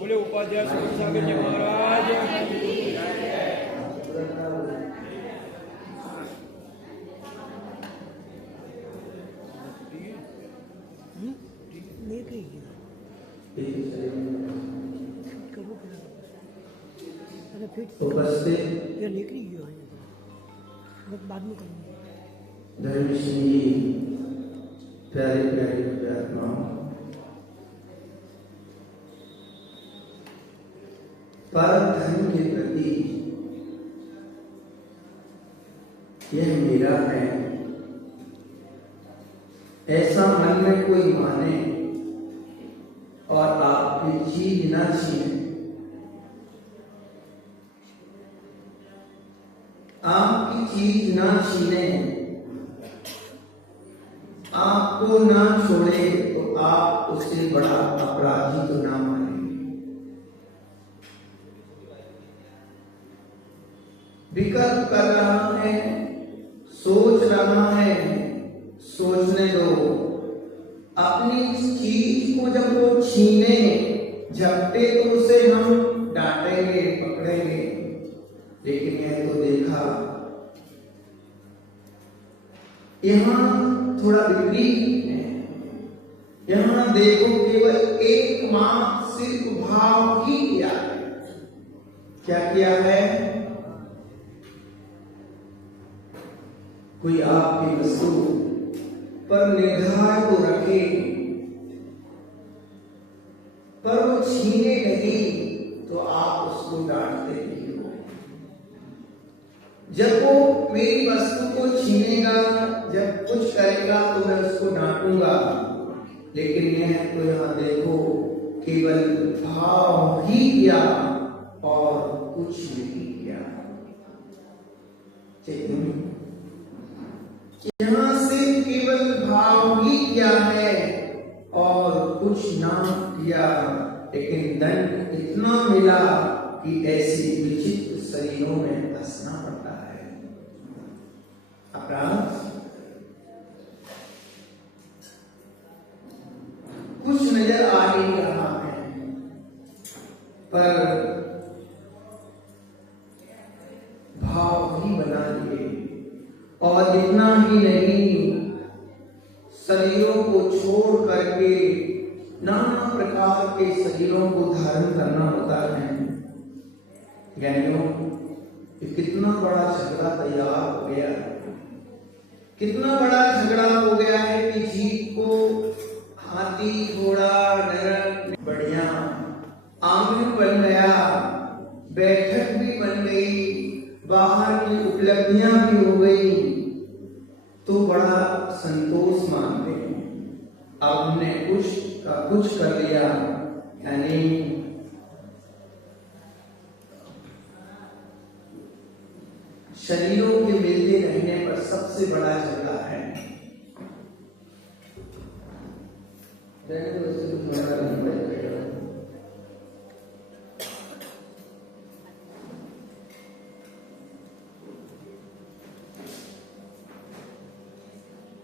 बोले उपाध्याय सागर जी महाराज बाद में करेंगे। धर्म सिंह जी प्यारे प्यारे आत्माओं, पर धर्म के प्रति यह मेरा है ऐसा मन में कोई माने और आपकी चीज न छीने, आपकी चीज ना छीने, आपको ना छोड़े तो आप उससे बड़ा अपराधी तो ना माने। विकल्प कर रहा है, सोच रहा है, सोचने दो। अपनी इस चीज को जब वो छीने झपटे तो उसे हम डांटेंगे, पकड़ेंगे, लेकिन यह तो देखा यहां थोड़ा विपरीत है। यहां देखो केवल एकमात्र सिर्फ भाव ही किया है। क्या किया है? कोई आपकी वस्तु पर निगाह को रखे पर वो छीने नहीं तो आप उसको डांटते नहीं हो। जब वो मेरी वस्तु को छीनेगा, जब कुछ करेगा तो मैं उसको डांटूंगा, लेकिन यह तो यहां देखो केवल भाव ही किया और कुछ नहीं किया। यहां से केवल भाव ही किया है और कुछ ना किया, लेकिन दंड इतना मिला कि ऐसी विचित्र शरीरों में फंसना पड़ता है। अपराध कुछ नजर आ नहीं रहा है, पर भाव ही बना लिए। और इतना ही नहीं, शरीरों को छोड़ करके नाना प्रकार के शरीरों को धारण करना होता है। ज्ञानियों, कितना बड़ा झगड़ा तैयार हो गया, कितना बड़ा झगड़ा हो गया है कि जीव को हाथी घोड़ा नर बढ़िया आंगन बन गया, बैठक भी बन गई, बाहर की उपलब्धियां भी हो गई, तो बड़ा संतोष मानते हैं। अब हमने कुछ का कुछ कर लिया, यानी शरीरों के मिलते रहने पर सबसे बड़ा झगड़ा है।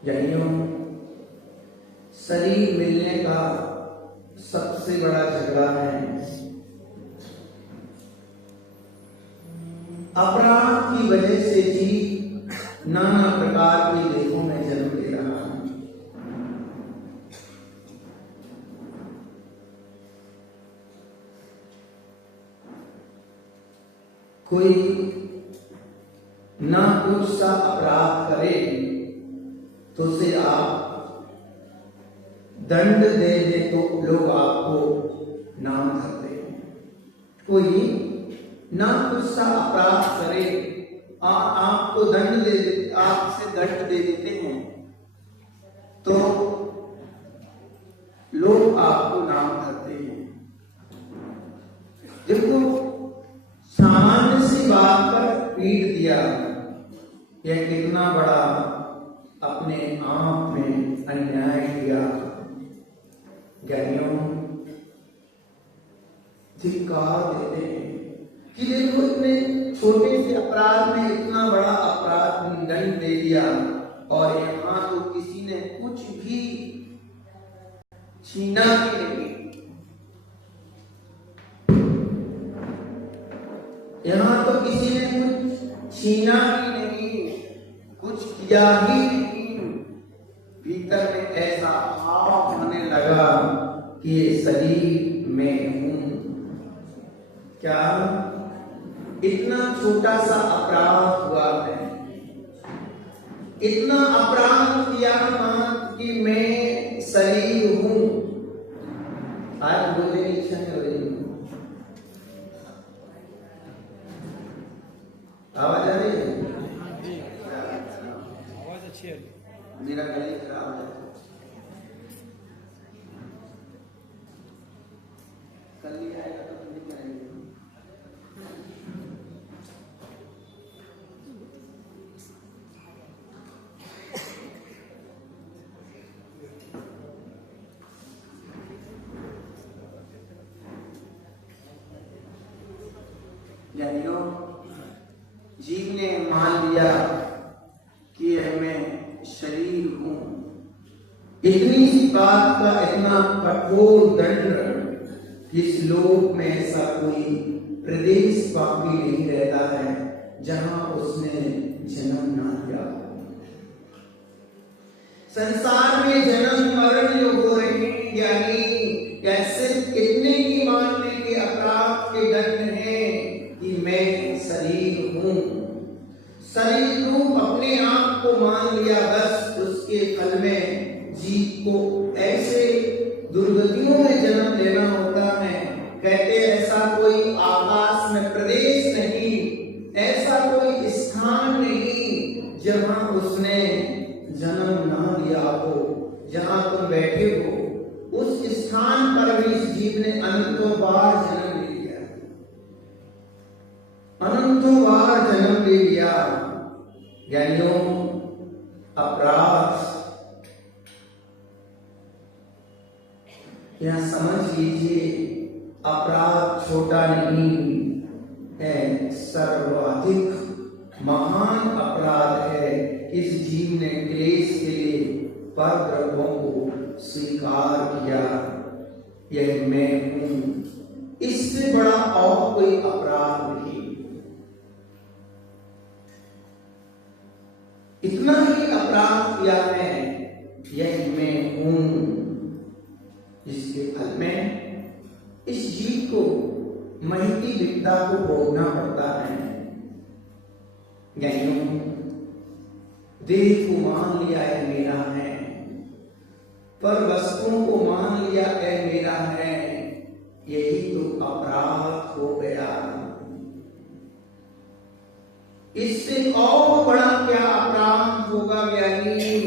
जैनियों, शरीर मिलने का सबसे बड़ा झगड़ा है अपराध की वजह से जीव नाना प्रकार के देहों में जन्म ले रहा है। कोई ना कुछ सा अपराध करे तो उसे आप दंड दे दे तो लोग आपको नाम धरते हैं। कोई ना कुछ सा अपराध करे, आपको दंड दे दे, आपसे दंड दे देते हैं तो लोग आपको नाम धरते हैं। देखो, सामान्य सी बात पर पीट दिया, यह कितना बड़ा अपने आप में अन्याय किया। ज्ञानियों धिक्कार देते हैं कि देखो, इतने छोटे से अपराध में इतना बड़ा अपराध दंड दे दिया, और यहाँ तो किसी ने कुछ भी छीना भी नहीं, यहाँ तो किसी ने कुछ छीना भी नहीं, कुछ किया ही नहीं। भीतर में ऐसा भाव होने लगा कि ये शरीर में हूं। क्या इतना छोटा सा अपराध हुआ है, इतना अपराध किया कि मैं शरीर हूं। आज बोलने की इच्छा नहीं हो रही, आवाज आ रही है? आवाज अच्छी है। मेरा गले खराब है, कल ही आएगा तो नहीं करेंगे। ज्ञानियों, जीव ने मान लिया कि मैं शरीर हूं। इतनी सी बात का इतना कठोर दंड, इस लोक में ऐसा कोई प्रदेश बाकी नहीं रहता है जहां उसने जन्म ना लिया। संसार में जन्म मरण जो हो रहे हैं, यानी कैसे कितने ही मानने के अपराध के दंड हैं कि मैं शरीर हूं। शरीर रूप अपने आप को मान लिया, बस उसके फल में जीव को ऐसे दुर्गतियों में जन्म लेना होता है। कहते ऐसा कोई आकाश में प्रदेश नहीं, ऐसा कोई स्थान नहीं जहां उसने जन्म ना लिया हो। जहां तुम बैठे हो उस स्थान पर भी इस जीव ने अनंतों बार जन्म ले लिया, अनंतों बार जन्म ले लिया। ज्ञानियों, अपराध यह समझ लीजिए, अपराध छोटा नहीं है, सर्वाधिक महान अपराध है। इस जीव ने क्लेश के लिए पर ग्रहों को स्वीकार किया, यह मैं हूं। इससे बड़ा और कोई अपराध नहीं। इतना ही अपराध किया है, यह मैं हूं, जिसके फल में इस जीव को महती विपदा को भोगना पड़ता है। ज्ञानियों, देह को मान लिया है मेरा है, पर वस्तुओं को मान लिया ए मेरा है, यही तो अपराध हो गया। इससे और बड़ा क्या अपराध होगा ज्ञानी?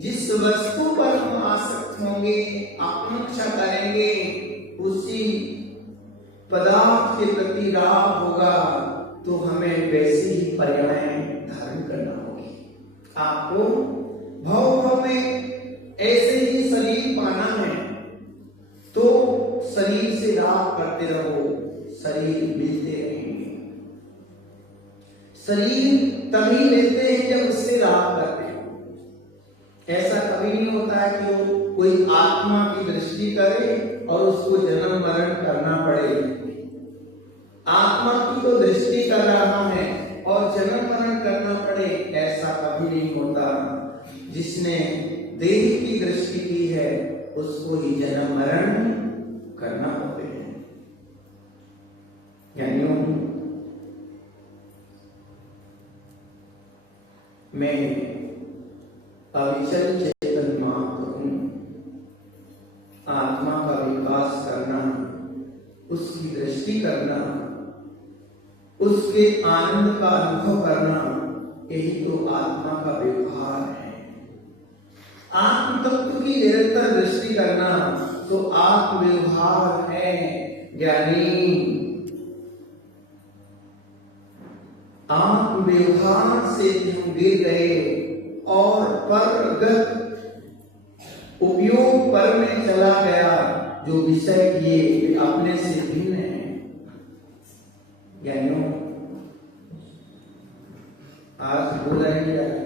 जिस वस्तु पर हम आसक्त होंगे, आकांक्षा करेंगे, उसी पदार्थ के प्रति राग होगा, तो हमें वैसी ही पर्याय धारण करना होगी। आपको भाव में ऐसे ही शरीर पाना है, तो शरीर से राग करते रहो, शरीर मिलते रहेंगे। शरीर तभी लेते हैं जब उससे राग करते हो। ऐसा कभी नहीं होता है कि वो कोई आत्मा की दृष्टि करे और उसको जन्म मरण करना पड़े। आत्मा की तो दृष्टि कर रहा है और जन्म मरण करना पड़े, ऐसा कभी नहीं होता। जिसने देह की दृष्टि की है उसको ही जन्म मरण करना होते हैं। यानी मैं अविचल चेतन मात्र हूं। आत्मा का विकास करना, उसकी दृष्टि करना, उसके आनंद का अनुभव करना, यही तो आत्मा का व्यवहार है। आत्म तत्व की निरंतर दृष्टि करना तो आत्म व्यवहार है ज्ञानी। आत्म व्यवहार से हम गिर गए और परगत उपयोग पर में चला गया। जो विषय किए वे अपने से भिन्न है। ज्ञानियों, आज बोल रहे हैं